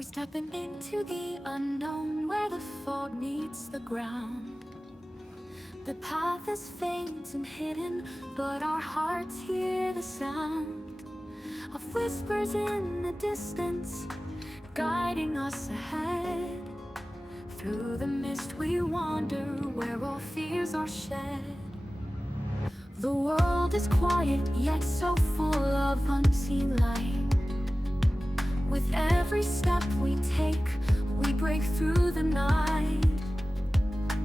We're stepping into the unknown where the fog meets the ground. The path is faint and hidden, but our hearts hear the sound of whispers in the distance, guiding us ahead. Through the mist we wander where all fears are shed. The world is quiet, yet so full of unseen light. With every step we take, we break through the night.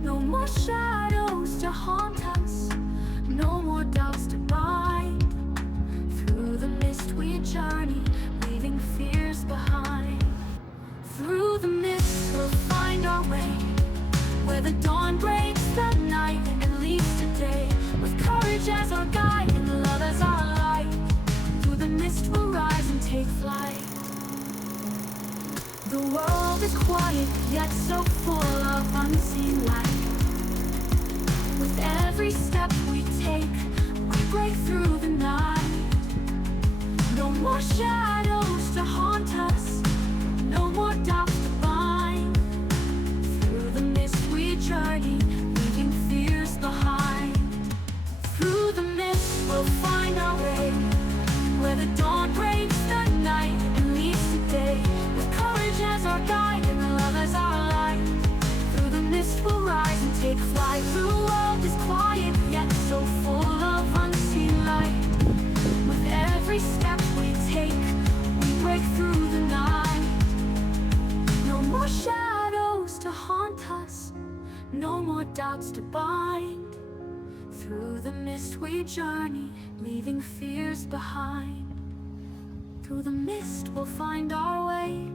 No more shadows to haunt us, no more doubts to bind. Through the mist we journey, leaving fears behind. Through the mist we'll find our way, where the dawn breaks the night and leads to day. With courage as our guide and love as our light, through the mist we'll rise and take flight. The world is quiet, yet so full of unseen light. With every step we take, we break through the night. No more shadows to haunt us, no more doubts to bind. Through the mist we journey, leaving fears behind. Through the mist we'll find our way, where the dawn breaks the night and leads to day. With courage as our guide and love as our light, through the mist we'll rise and take flight. The world is quiet, yet so full of unseen light. With every step we take, we break through the night. No more shadows to haunt us, no more doubts to bind. Through the mist we journey, leaving fears behind. Through the mist we'll find our way,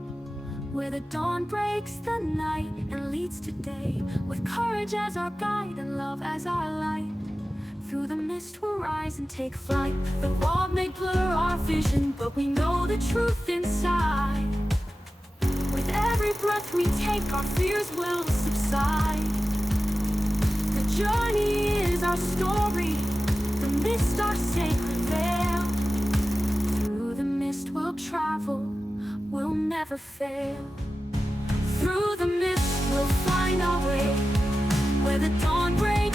where the dawn breaks the night and leads to day. With courage as our guide and love as our light, through the mist we'll rise and take flight. The fog may blur our vision, but we know the truth inside. With every breath we take, our fears will subside. The journey is our story, the mist our sacred veil. Through the mist we'll travel, we'll never fail. Through the mist we'll find our way, where the dawn breaks